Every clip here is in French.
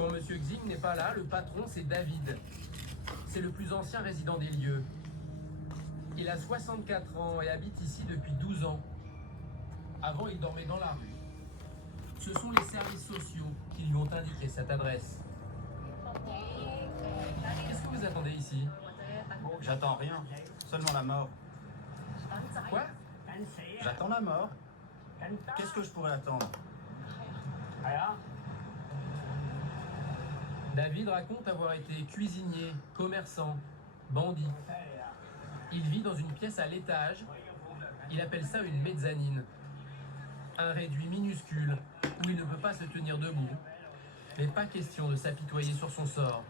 Quand Monsieur Xing n'est pas là, le patron, c'est David. C'est le plus ancien résident des lieux. Il a 64 ans et habite ici depuis 12 ans. Avant, il dormait dans la rue. Ce sont les services sociaux qui lui ont indiqué cette adresse. Qu'est-ce que vous attendez ici? J'attends rien, seulement la mort. Quoi? J'attends la mort. Qu'est-ce que je pourrais attendre? David raconte avoir été cuisinier, commerçant, bandit. Il vit dans une pièce à l'étage. Il appelle ça une mezzanine. Un réduit minuscule où il ne peut pas se tenir debout. Mais pas question de s'apitoyer sur son sort.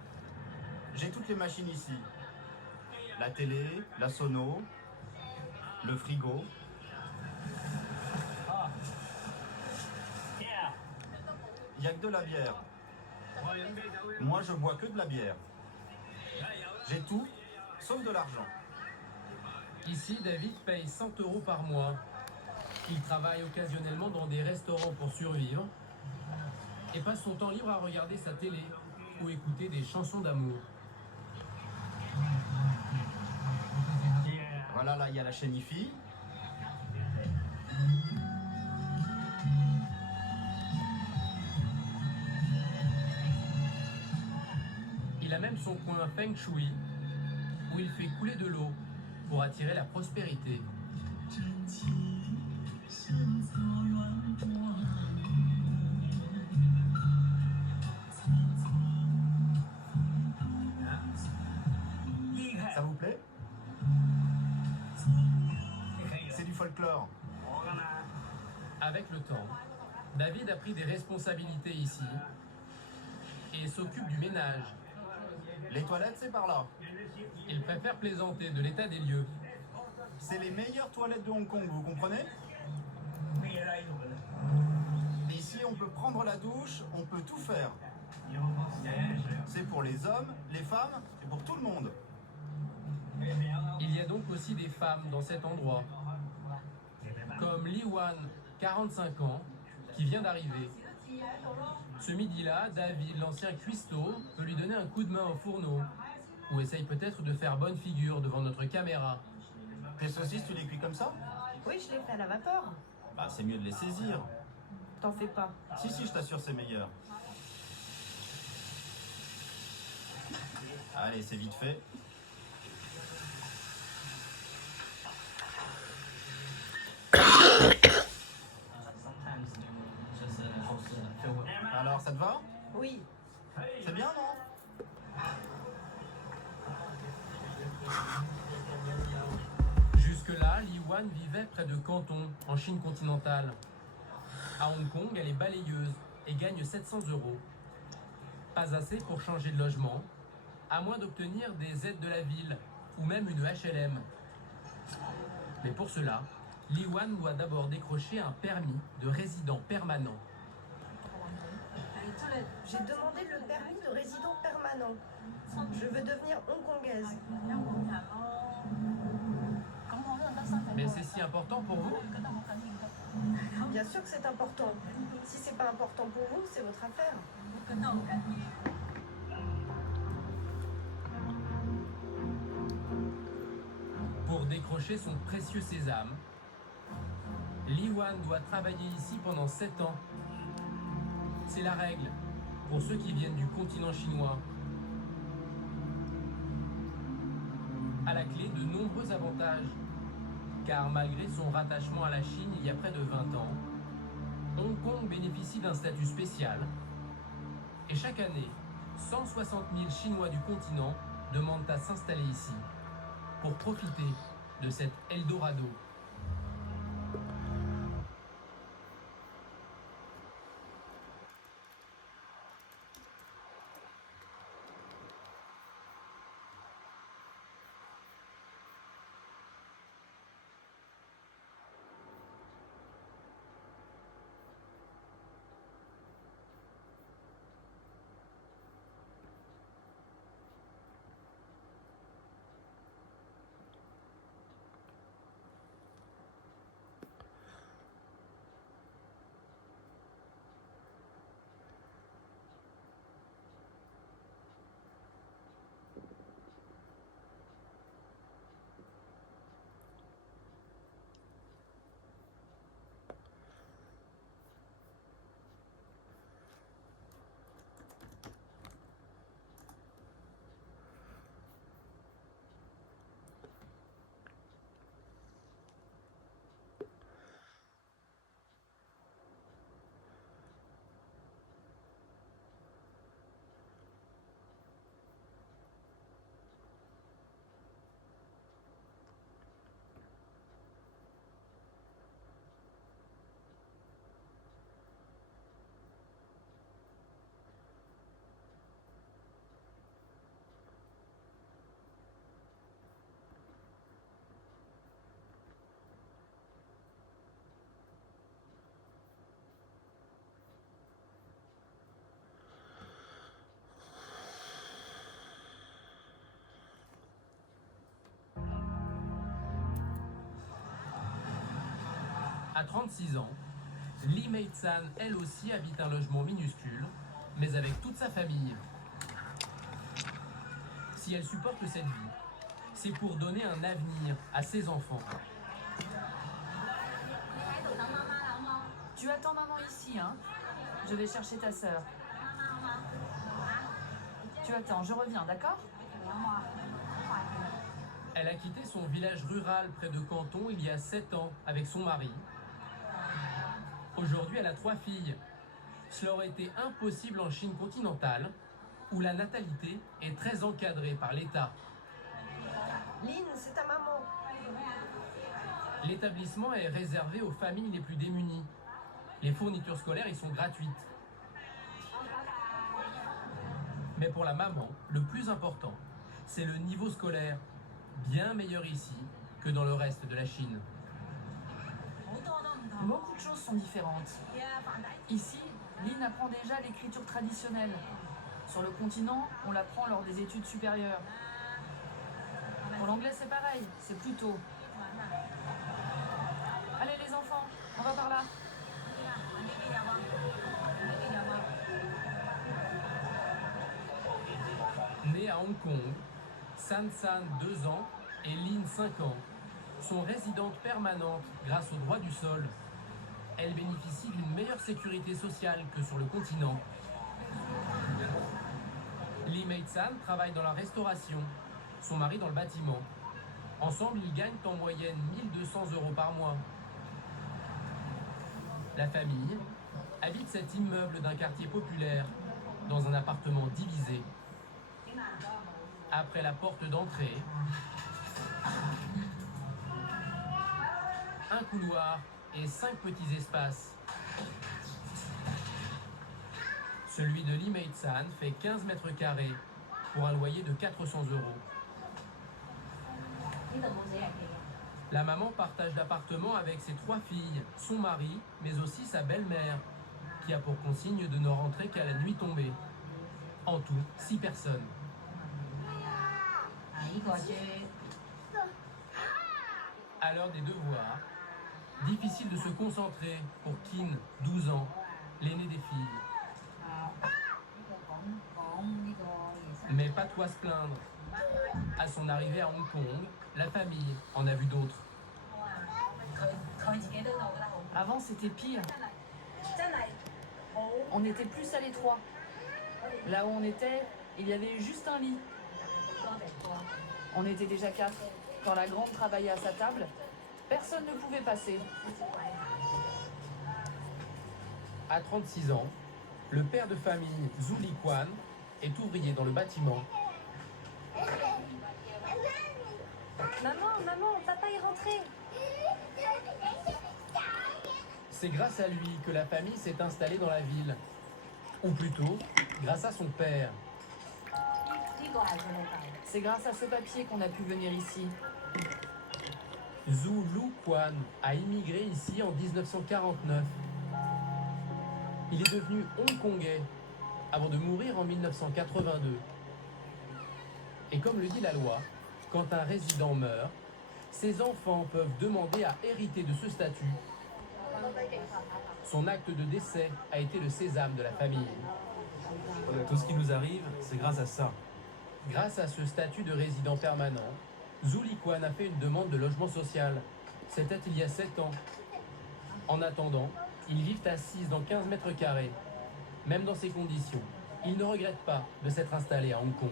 J'ai toutes les machines ici. La télé, la sono, le frigo. Il n'y a que de la bière. Moi, je bois que de la bière. J'ai tout, sauf de l'argent. Ici, David paye 100 € par mois. Il travaille occasionnellement dans des restaurants pour survivre et passe son temps libre à regarder sa télé ou écouter des chansons d'amour. Voilà, là, il y a la chaîne IFI. Il a même son coin Feng Shui où il fait couler de l'eau pour attirer la prospérité. Ça vous plaît? C'est du folklore. Avec le temps, David a pris des responsabilités ici et s'occupe du ménage. Les toilettes, c'est par là. Il préfère plaisanter de l'état des lieux. C'est les meilleures toilettes de Hong Kong, vous comprenez? Ici, on peut prendre la douche, on peut tout faire. C'est pour les hommes, les femmes et pour tout le monde. Il y a donc aussi des femmes dans cet endroit, comme Li Wan, 45 ans, qui vient d'arriver. Ce midi-là, David, l'ancien cuistot, peut lui donner un coup de main au fourneau, ou essaye peut-être de faire bonne figure devant notre caméra. Tes saucisses, tu les cuis comme ça? Oui, je l'ai fait à la vapeur. Bah, c'est mieux de les saisir. T'en fais pas. Si, je t'assure, c'est meilleur. Allez, c'est vite fait. Alors, ça te va? Oui. C'est bien, non? Jusque-là, Li Wan vivait près de Canton, en Chine continentale. À Hong Kong, elle est balayeuse et gagne 700 €. Pas assez pour changer de logement, à moins d'obtenir des aides de la ville ou même une HLM. Mais pour cela, Li Wan doit d'abord décrocher un permis de résident permanent. J'ai demandé le permis de résident permanent. Je veux devenir hongkongaise. Mais c'est si important pour vous? Bien sûr que c'est important. Si c'est pas important pour vous, c'est votre affaire. Pour décrocher son précieux sésame, Li Wan doit travailler ici pendant 7 ans. C'est la règle pour ceux qui viennent du continent chinois. À la clé, de nombreux avantages, car malgré son rattachement à la Chine il y a près de 20 ans, Hong Kong bénéficie d'un statut spécial et chaque année, 160 000 Chinois du continent demandent à s'installer ici pour profiter de cet Eldorado. À 36 ans, Lee Mei-san, elle aussi, habite un logement minuscule, mais avec toute sa famille. Si elle supporte cette vie, c'est pour donner un avenir à ses enfants. Tu attends maman ici, hein? Je vais chercher ta sœur. Tu attends, je reviens, d'accord? Elle a quitté son village rural près de Canton il y a 7 ans avec son mari. Aujourd'hui, elle a 3 filles. Cela aurait été impossible en Chine continentale, où la natalité est très encadrée par l'État. Lynn, c'est ta maman. L'établissement est réservé aux familles les plus démunies. Les fournitures scolaires y sont gratuites. Mais pour la maman, le plus important, c'est le niveau scolaire, bien meilleur ici que dans le reste de la Chine. Beaucoup de choses sont différentes. Ici, Lynn apprend déjà l'écriture traditionnelle. Sur le continent, on l'apprend lors des études supérieures. Pour l'anglais, c'est pareil, c'est plus tôt. Allez les enfants, on va par là. Née à Hong Kong, San, 2 ans, et Lin, 5 ans, sont résidentes permanentes grâce au droit du sol. Elles bénéficient d'une meilleure sécurité sociale que sur le continent. Lee Mei-san travaille dans la restauration, son mari dans le bâtiment. Ensemble, ils gagnent en moyenne 1200 € par mois. La famille habite cet immeuble d'un quartier populaire, dans un appartement divisé. Après la porte d'entrée, un couloir et 5 petits espaces. Celui de Lee Mei-san fait 15 mètres carrés pour un loyer de 400 €. La maman partage l'appartement avec ses 3 filles, son mari, mais aussi sa belle-mère, qui a pour consigne de ne rentrer qu'à la nuit tombée. En tout, 6 personnes. À l'heure des devoirs, difficile de se concentrer pour Kin, 12 ans, l'aîné des filles. Mais pas de quoi se plaindre. À son arrivée à Hong Kong, la famille en a vu d'autres. Avant, c'était pire. On était plus à l'étroit. Là où on était, il y avait juste un lit. On était déjà 4. Quand la grande travaillait à sa table, personne ne pouvait passer. À 36 ans, le père de famille Zhu Liquan est ouvrier dans le bâtiment. Maman, papa est rentré. C'est grâce à lui que la famille s'est installée dans la ville. Ou plutôt, grâce à son père. C'est grâce à ce papier qu'on a pu venir ici. Zhu Luquan a immigré ici en 1949. Il est devenu hongkongais avant de mourir en 1982. Et comme le dit la loi, quand un résident meurt, ses enfants peuvent demander à hériter de ce statut. Son acte de décès a été le sésame de la famille. Tout ce qui nous arrive, c'est grâce à ça. Grâce à ce statut de résident permanent, Zhu Liquan a fait une demande de logement social. C'était il y a 7 ans. En attendant, ils vivent assises dans 15 mètres carrés. Même dans ces conditions, ils ne regrettent pas de s'être installés à Hong Kong.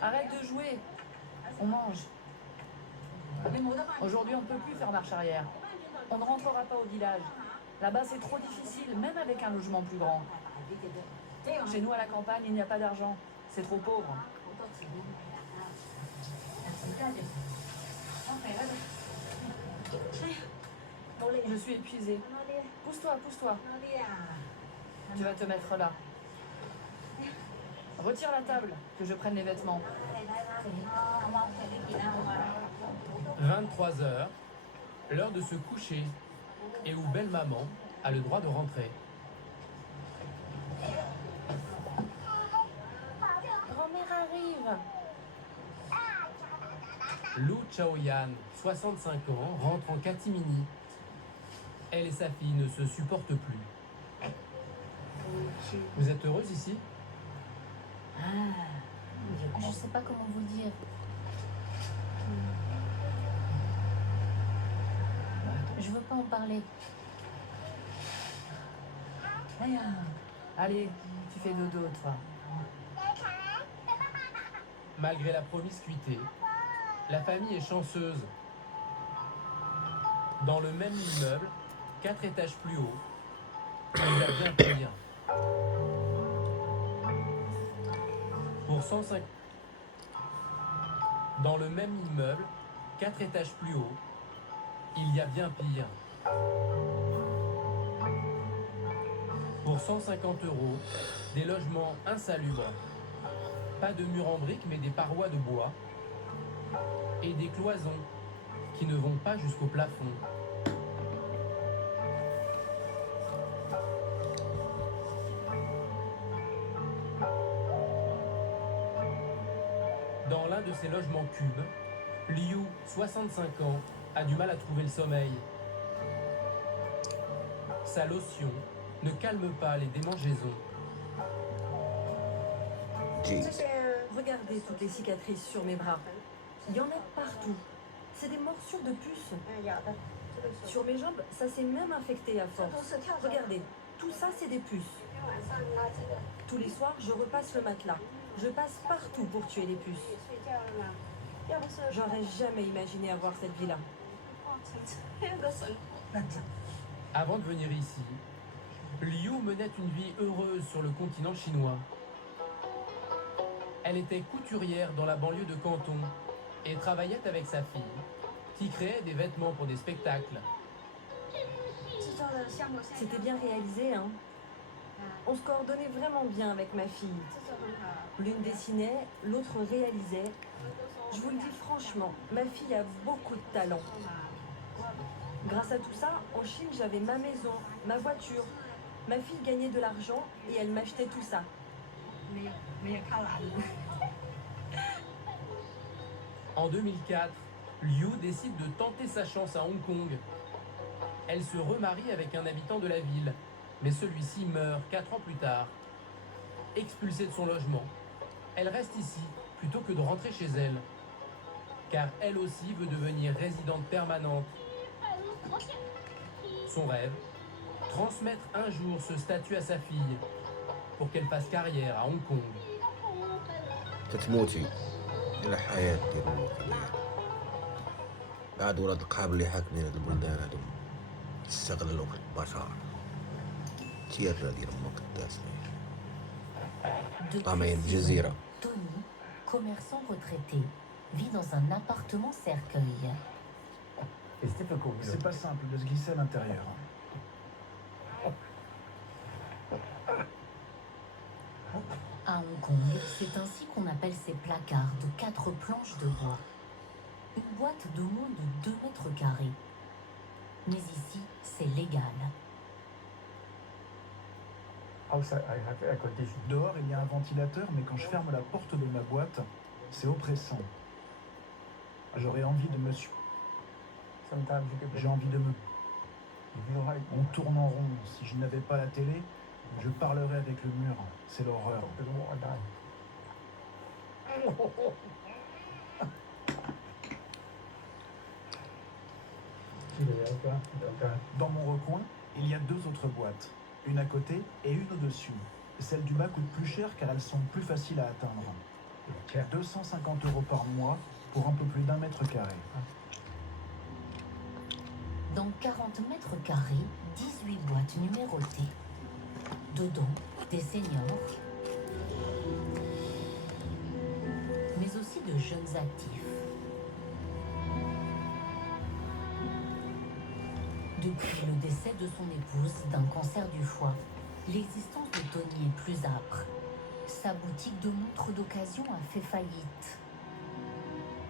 Arrête de jouer. On mange. Aujourd'hui, on ne peut plus faire marche arrière. On ne rentrera pas au village. Là-bas, c'est trop difficile, même avec un logement plus grand. Chez nous, à la campagne, il n'y a pas d'argent. C'est trop pauvre. Je suis épuisée. Pousse-toi, pousse-toi. Tu vas te mettre là. Retire la table, que je prenne les vêtements. 23 heures, l'heure de se coucher et où belle maman a le droit de rentrer. Grand-mère arrive. Lu Chaoyan, 65 ans, rentre en catimini. Elle et sa fille ne se supportent plus. Vous êtes heureuse ici? Je sais pas comment vous dire. Je veux pas en parler. Allez, tu fais dodo, toi. Malgré la promiscuité, la famille est chanceuse. Dans le même immeuble, 4 étages plus haut, il y a bien pire. Pour 105... Dans le même immeuble, 4 étages plus haut, il y a bien pire. Pour 150 €, des logements insalubres. Pas de murs en briques, mais des parois de bois. Et des cloisons qui ne vont pas jusqu'au plafond. Dans l'un de ces logements cubes, Liu, 65 ans, a du mal à trouver le sommeil. Sa lotion ne calme pas les démangeaisons. Regardez toutes les cicatrices sur mes bras. Il y en a partout. C'est des morsures de puces. Sur mes jambes, ça s'est même infecté à force. Regardez, tout ça c'est des puces. Tous les soirs, je repasse le matelas. Je passe partout pour tuer les puces. J'aurais jamais imaginé avoir cette vie-là. Avant de venir ici, Liu menait une vie heureuse sur le continent chinois. Elle était couturière dans la banlieue de Canton et travaillait avec sa fille, qui créait des vêtements pour des spectacles. C'était bien réalisé, hein. On se coordonnait vraiment bien avec ma fille. L'une dessinait, l'autre réalisait. Je vous le dis franchement, ma fille a beaucoup de talent. Grâce à tout ça, en Chine, j'avais ma maison, ma voiture. Ma fille gagnait de l'argent et elle m'achetait tout ça. En 2004, Liu décide de tenter sa chance à Hong Kong. Elle se remarie avec un habitant de la ville, mais celui-ci meurt 4 ans plus tard. Expulsée de son logement, elle reste ici plutôt que de rentrer chez elle, car elle aussi veut devenir résidente permanente. Son rêve, transmettre un jour ce statut à sa fille pour qu'elle fasse carrière à Hong Kong. تتموتي إلى حياة ديال الموكلية بعد ولاد القحاب اللي حاكمين هاد البلدان هادو يستغلوا في البشر تيرا ديال أمك الداسمة طامعين الجزيرة. Tony, commerçant retraité, vit dans un appartement cercueil. C'est pas simple de se glisser à l'intérieur. À Hong Kong, c'est ainsi qu'on appelle ces placards de 4 planches de bois. Une boîte de moins de 2 mètres carrés. Mais ici, c'est légal. Dehors, il y a un ventilateur, mais quand je ferme la porte de ma boîte, c'est oppressant. J'aurais envie de me... J'ai envie de me... On tourne en rond. Si je n'avais pas la télé, je parlerais avec le mur. C'est l'horreur. Dans mon recoin, il y a 2 autres boîtes. Une à côté et une au-dessus. Celles du bas coûtent plus cher car elles sont plus faciles à atteindre. 250 € par mois pour un peu plus d'1 mètre carré. Dans 40 mètres carrés, 18 boîtes numérotées. Dedans, des seniors, mais aussi de jeunes actifs. Depuis le décès de son épouse d'un cancer du foie, l'existence de Tony est plus âpre. Sa boutique de montres d'occasion a fait faillite.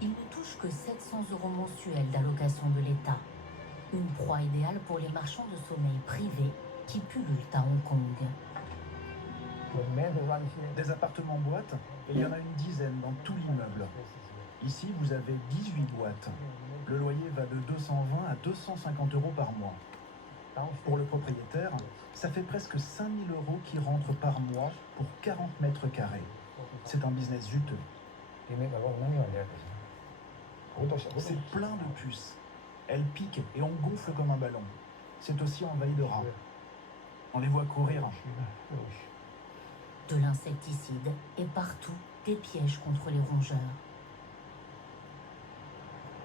Il ne touche que 700 € mensuels d'allocation de l'État. Une proie idéale pour les marchands de sommeil privés qui pullulent à Hong Kong. Des appartements boîtes, il y en a une dizaine dans tout l'immeuble. Ici, vous avez 18 boîtes. Le loyer va de 220 à 250 € par mois. Pour le propriétaire, ça fait presque 5 000 € qui rentrent par mois pour 40 mètres carrés. C'est un business juteux. C'est plein de puces. Elles piquent et on gonfle comme un ballon. C'est aussi envahi de rats. On les voit courir. De l'insecticide et partout des pièges contre les rongeurs.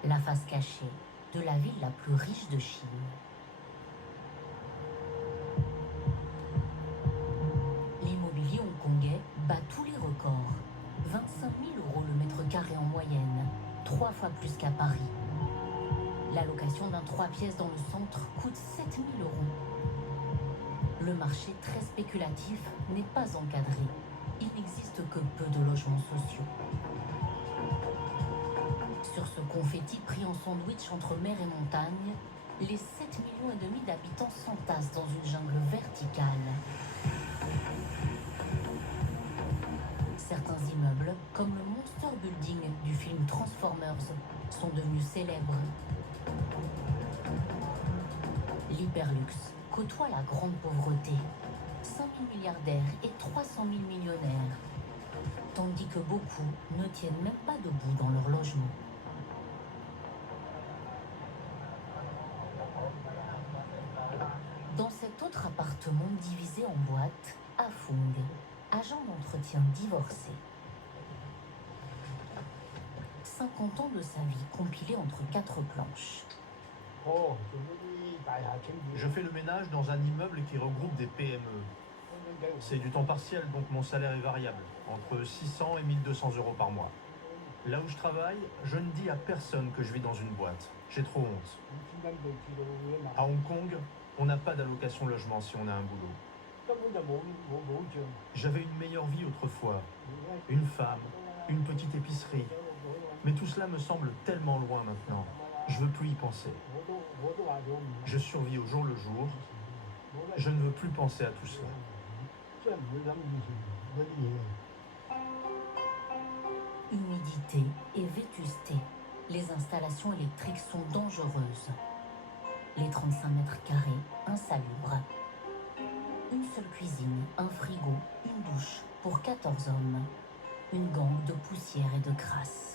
La face cachée de la ville la plus riche de Chine. L'immobilier hongkongais bat tous les records. 25 000 € le mètre carré en moyenne, 3 fois plus qu'à Paris. La location d'un 3 pièces dans le centre coûte 7 000 €. Le marché très spéculatif n'est pas encadré. Il n'existe que peu de logements sociaux. Sur ce confetti pris en sandwich entre mer et montagne, les 7,5 millions d'habitants s'entassent dans une jungle verticale. Certains immeubles, comme le Monster Building du film Transformers, sont devenus célèbres. L'hyperluxe côtoie la grande pauvreté. 5 000 milliardaires et 300 000 millionnaires. Tandis que beaucoup ne tiennent même pas debout dans leur logement. Dans cet autre appartement divisé en boîtes, Afung, agent d'entretien divorcé. 50 ans de sa vie compilés entre 4 planches. Je fais le ménage dans un immeuble qui regroupe des PME. C'est du temps partiel, donc mon salaire est variable, entre 600 et 1200 € par mois. Là où je travaille, je ne dis à personne que je vis dans une boîte. J'ai trop honte. À Hong Kong, on n'a pas d'allocation logement si on a un boulot. J'avais une meilleure vie autrefois. Une femme, une petite épicerie. Mais tout cela me semble tellement loin maintenant. Je veux plus y penser. Je survis au jour le jour. Je ne veux plus penser à tout cela. Humidité et vétusté. Les installations électriques sont dangereuses. Les 35 mètres carrés, insalubres. Une seule cuisine, un frigo, une douche pour 14 hommes. Une gangue de poussière et de crasse.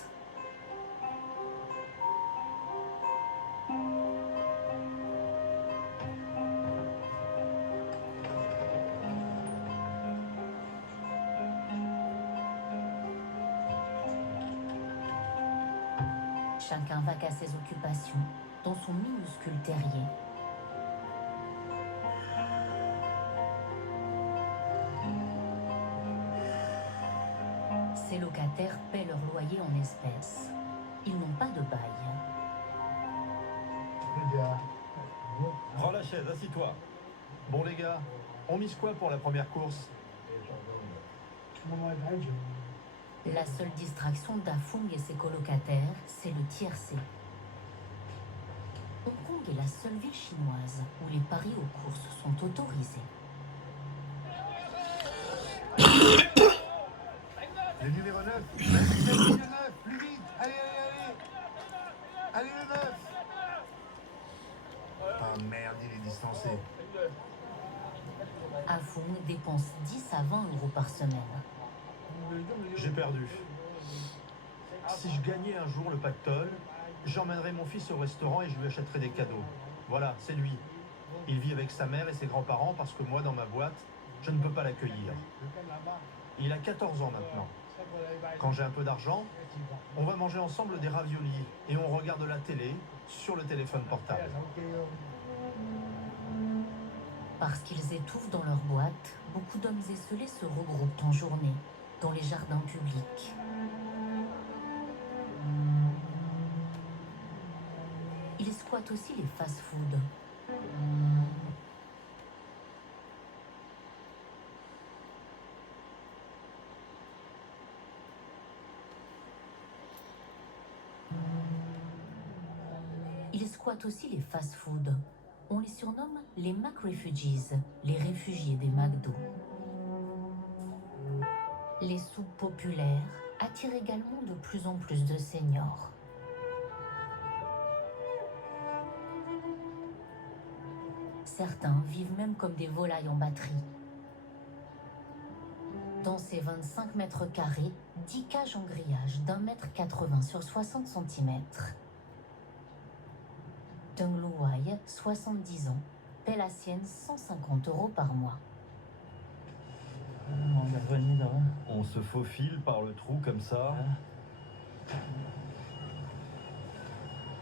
Chacun vaque à ses occupations dans son minuscule terrier. Ces locataires paient leur loyer en espèces. Ils n'ont pas de bail. Prends la chaise, assis-toi. Bon les gars, on mise quoi pour la première course? La seule distraction d'Afung et ses colocataires, c'est le tiercé. Hong Kong est la seule ville chinoise où les paris aux courses sont autorisés. Le numéro 9, le 9, plus vite, allez, allez, le 9. Ah merde, il est distancé. Afung dépense 10 à 20 € par semaine. J'ai perdu. Si je gagnais un jour le pactole, j'emmènerais mon fils au restaurant et je lui achèterais des cadeaux. Voilà, c'est lui. Il vit avec sa mère et ses grands-parents parce que moi, dans ma boîte, je ne peux pas l'accueillir. Il a 14 ans maintenant. Quand j'ai un peu d'argent, on va manger ensemble des raviolis et on regarde la télé sur le téléphone portable. Parce qu'ils étouffent dans leur boîte, beaucoup d'hommes esselés se regroupent en journée dans les jardins publics. Ils squattent aussi les fast-foods. Ils squattent aussi les fast-foods. On les surnomme les McRefugees, les réfugiés des McDo. Les soupes populaires attirent également de plus en plus de seniors. certains vivent même comme des volailles en batterie. Dans ces 25 mètres carrés, 10 cages en grillage d'1,80 m sur 60 cm. Deng Luwai, 70 ans, paie la sienne 150 € par mois. On se faufile par le trou comme ça.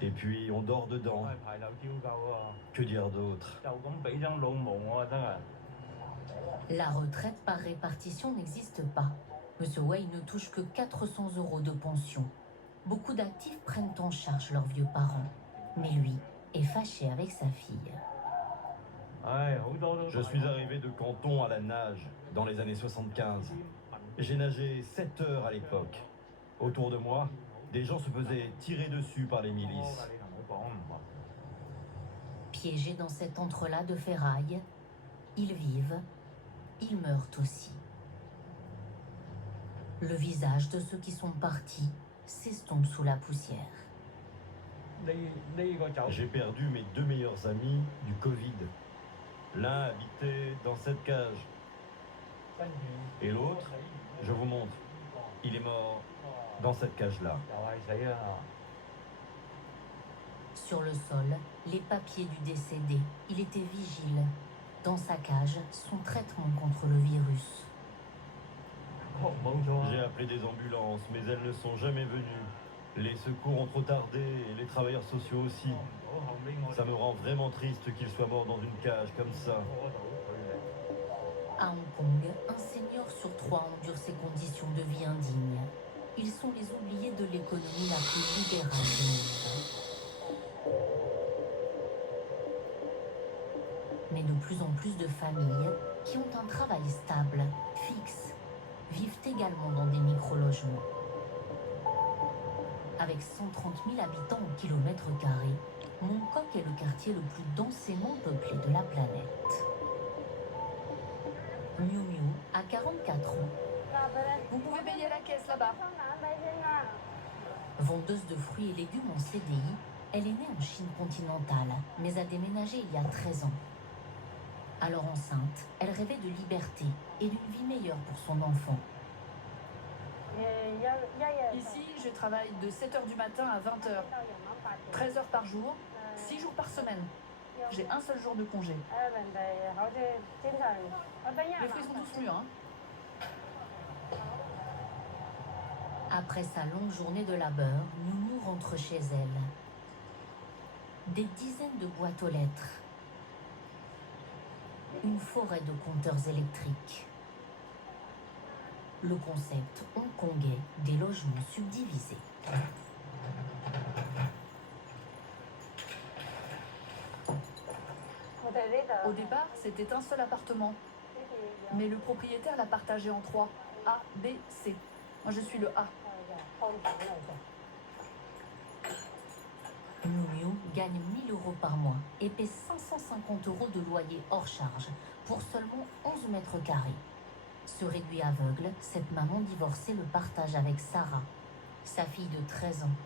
Et puis on dort dedans. Que dire d'autre? La retraite par répartition n'existe pas. Monsieur Wei ne touche que 400 € de pension. Beaucoup d'actifs prennent en charge leurs vieux parents. Mais lui est fâché avec sa fille. Je suis arrivé de Canton à la nage dans les années 75. J'ai nagé 7 heures à l'époque. Autour de moi, des gens se faisaient tirer dessus par les milices. Piégés dans cet entrelac de ferraille, ils vivent, ils meurent aussi. Le visage de ceux qui sont partis s'estompe sous la poussière. J'ai perdu mes 2 meilleurs amis du Covid. L'un habitait dans cette cage. Et l'autre, je vous montre, il est mort dans cette cage-là. Sur le sol, les papiers du décédé. Il était vigile. Dans sa cage, son traitement contre le virus. J'ai appelé des ambulances, mais elles ne sont jamais venues. Les secours ont trop tardé et les travailleurs sociaux aussi. Ça me rend vraiment triste qu'il soit mort dans une cage comme ça. À Hong Kong, un senior sur 3 endure ces conditions de vie indignes. Ils sont les oubliés de l'économie la plus libérale du monde. Mais de plus en plus de familles qui ont un travail stable, fixe, vivent également dans des micro-logements. Avec 130 000 habitants au kilomètre carré, Mongkok est le quartier le plus densément peuplé de la planète. Miu Miu a 44 ans. Vous pouvez payer la caisse là-bas. Vendeuse de fruits et légumes en CDI, elle est née en Chine continentale, mais a déménagé il y a 13 ans. Alors enceinte, elle rêvait de liberté et d'une vie meilleure pour son enfant. Ici, je travaille de 7h du matin à 20h. 13 heures par jour, 6 jours par semaine. J'ai un seul jour de congé. Les fruits sont tous mûrs, hein. Après sa longue journée de labeur, Nounou rentre chez elle. Des dizaines de boîtes aux lettres. Une forêt de compteurs électriques. Le concept hongkongais des logements subdivisés. Au départ, c'était un seul appartement. Mais le propriétaire l'a partagé en 3. A, B, C. Moi, je suis le A. Miu Miu gagne 1 000 € par mois et paie 550 € de loyer hors charge pour seulement 11 mètres carrés. Ce réduit aveugle, cette maman divorcée le partage avec Sarah, sa fille de 13 ans.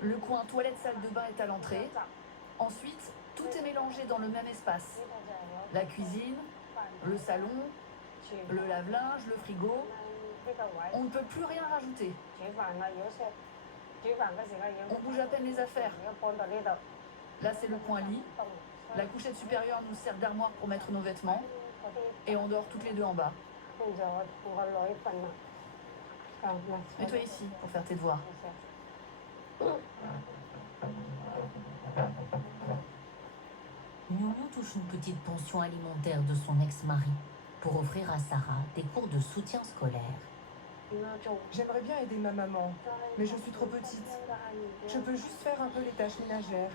Le coin toilette-salle de bain est à l'entrée. Ensuite, tout est mélangé dans le même espace. La cuisine, le salon, le lave-linge, le frigo. On ne peut plus rien rajouter. On bouge à peine les affaires. Là, c'est le coin lit. La couchette supérieure nous sert d'armoire pour mettre nos vêtements. Et on dort toutes les deux en bas. Mets-toi ici pour faire tes devoirs. Miu Miu touche une petite pension alimentaire de son ex-mari pour offrir à Sarah des cours de soutien scolaire. J'aimerais bien aider ma maman, mais je suis trop petite. Je peux juste faire un peu les tâches ménagères.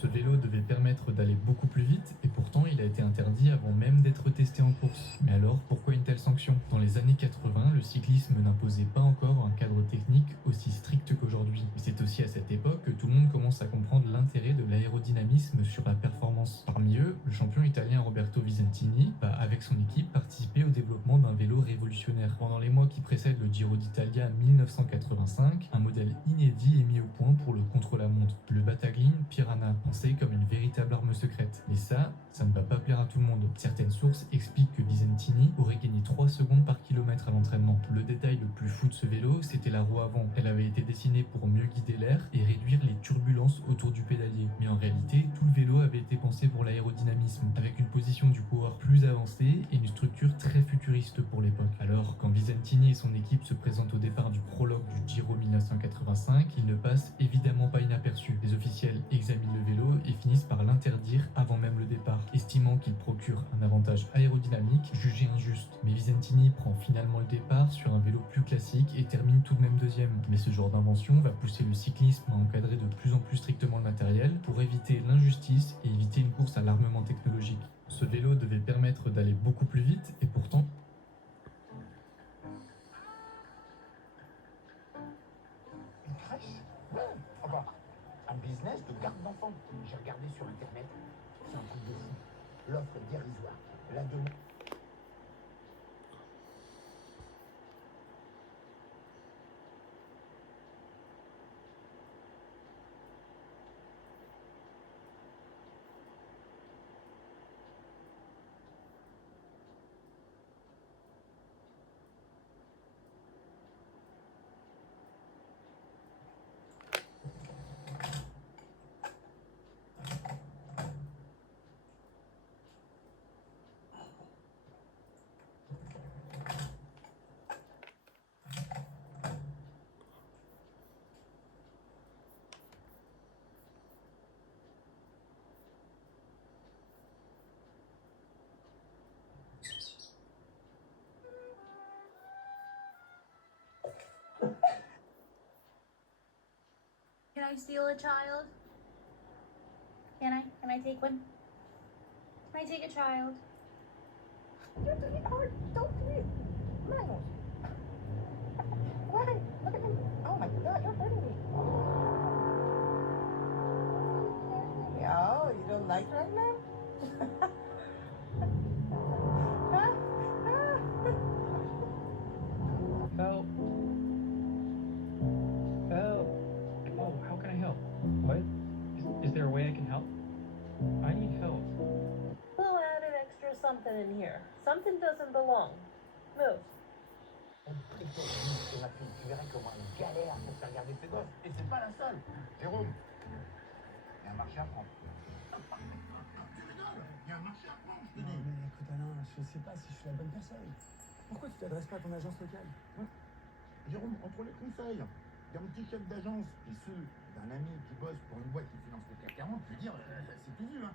Ce vélo devait permettre d'aller beaucoup plus vite et pourtant il a été interdit avant même d'être testé en course. Mais alors pourquoi une telle sanction? Dans les années 80, le cyclisme n'imposait pas encore un cadre technique aussi strict qu'aujourd'hui. Et c'est aussi à cette époque que tout le monde commence à comprendre l'intérêt de l'aérodynamisme sur la performance. Parmi eux, le champion italien Roberto Visentini va avec son équipe participer au développement d'un vélo révolutionnaire. Pendant les mois qui précèdent le Giro d'Italia 1985, un modèle inédit est mis au point pour le contre-la-montre, le Battagline Piranha, pensé comme une véritable arme secrète. Mais ça ne va pas plaire à tout le monde. Certaines sources expliquent que Visentini aurait gagné 3 secondes par kilomètre à l'entraînement. Le détail le plus fou de ce vélo, c'était la roue avant. Elle avait été dessinée pour mieux guider l'air et réduire les turbulences autour du pédalier. Mais en réalité, tout le vélo avait été pensé pour l'aérodynamisme, avec une position du coureur plus avancée et une structure très futuriste pour l'époque. Alors, quand Visentini et son équipe se présentent au départ du prologue du Giro 1985, il ne passe évidemment pas inaperçu. Les officiels examinent le vélo et finissent par l'interdire avant même le départ, estimant qu'il procure un avantage aérodynamique jugé injuste. Mais Visentini prend finalement le départ sur un vélo plus classique et termine tout de même deuxième. Mais ce genre d'invention va pousser le cyclisme à encadrer de plus en plus strictement le matériel pour éviter l'injustice et éviter une course à l'armement technologique. Ce vélo devait permettre d'aller beaucoup plus vite et pourtant Une crèche? Ouais. Enfin, un business de garde d'enfants. J'ai regardé sur internet. C'est un truc de fou. L'offre est dérisoire. La demande. Can I steal a child? Can I? Can I take one? Can I take a child? You're doing it hard. Don't do it. Manos. Why? Look at him. Oh my God, you're hurting me. Oh, you don't like right now? Huh? Help. Help. Oh, how can I help? What? Is there a way I can help? I need help. We'll add an extra something in here. Something doesn't belong. Move. On préconise ma fille, tu verrais comment elle galère pour faire garder ses gosses. Et c'est pas la seule. Jérôme, il y a un marché à prendre. Tu rigoles? Il y a un marché à prendre, je te dis. Mais écoute Alain, je sais pas si je suis la bonne personne. Pourquoi tu t'adresses pas à ton agence locale? Jérôme, entre les conseils d'un petit chef d'agence et ceux d'un ami qui bosse pour une boîte qui finance le CAC 40, je veux dire, c'est tout vu, hein.